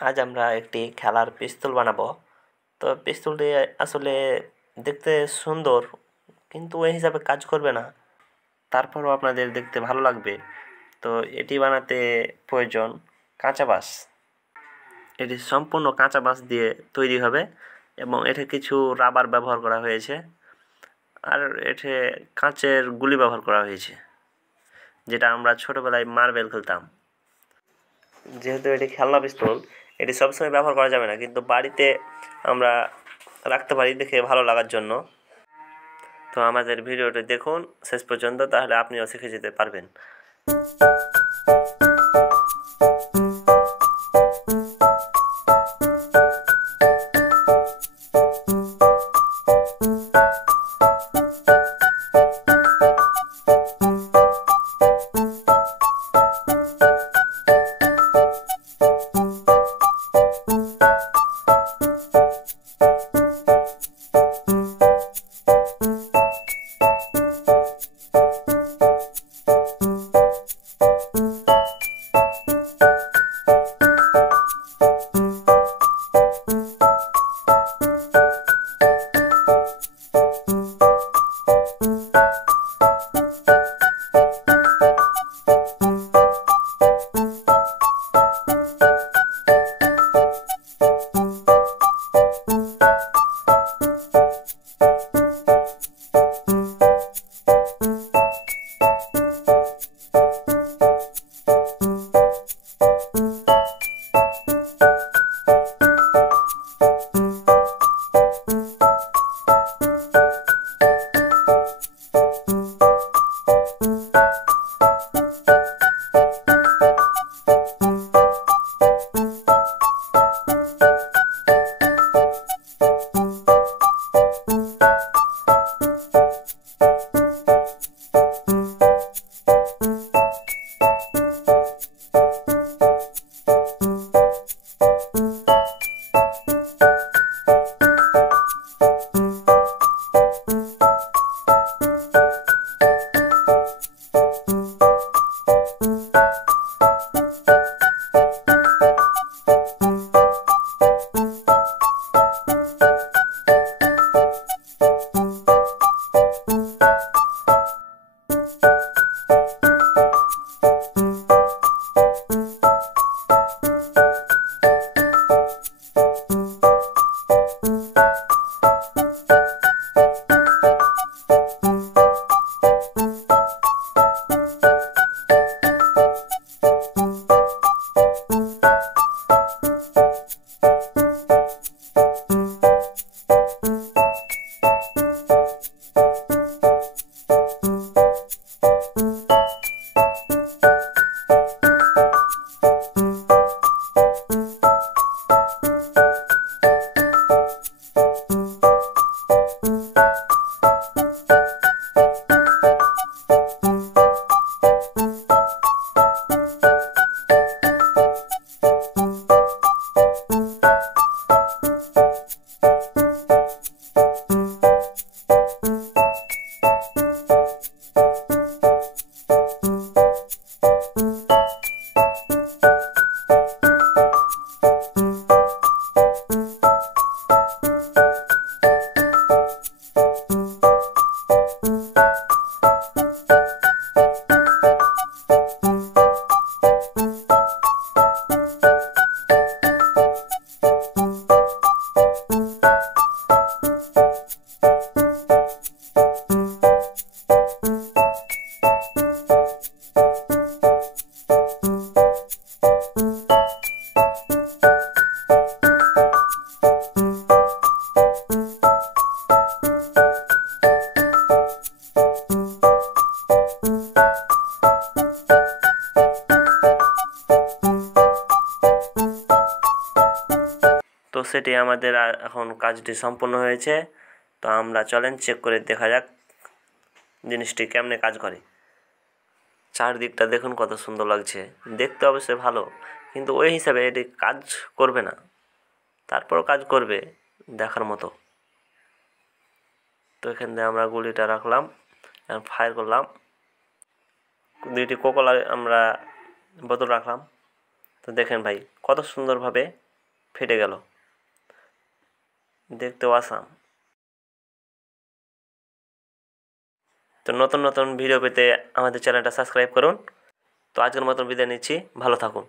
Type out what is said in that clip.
আজ আমরা একটি খেলার পিস্তল বানাবো। তো পিস্তলটি আসলে দেখতে সুন্দর, কিন্তু ওই হিসাবে কাজ করবে না। তারপরও আপনাদের দেখতে ভালো লাগবে। তো এটি বানাতে প্রয়োজন কাঁচা বাঁশ। এটি সম্পূর্ণ কাঁচা বাঁশ দিয়ে তৈরি হবে এবং এতে কিছু রাবার ব্যবহার করা হয়েছে, আর এতে কাঁচের গুলি ব্যবহার করা হয়েছে, যেটা আমরা ছোটোবেলায় মার্বেল খেলতাম। যেহেতু এটি খেলনা পিস্তল, এটি সবসময় ব্যবহার করা যাবে না, কিন্তু বাড়িতে আমরা রাখতে পারি দেখে ভালো লাগার জন্য। তো আমাদের ভিডিওটি দেখুন শেষ পর্যন্ত, তাহলে আপনিও শিখে যেতে পারবেন। তো সেটি আমাদের এখন কাজটি সম্পূর্ণ হয়েছে। তো আমরা চলেন চেক করে দেখা যাক জিনিসটি কেমনে কাজ করে। চারদিকটা দেখুন কত সুন্দর লাগছে, দেখতে অবশ্যই ভালো, কিন্তু ওই হিসাবে এটি কাজ করবে না। তারপরও কাজ করবে দেখার মতো। তো এখান থেকে আমরা গুলিটা রাখলাম, ফায়ার করলাম। দুইটি কোকোলা আমরা বোতল রাখলাম। তো দেখেন ভাই কত সুন্দরভাবে ফেটে গেল। দেখতেও আসাম। তো নতুন নতুন ভিডিও পেতে আমাদের চ্যানেলটা সাবস্ক্রাইব করুন। তো আজকের মতন বিদায় নিচ্ছি, ভালো থাকুন।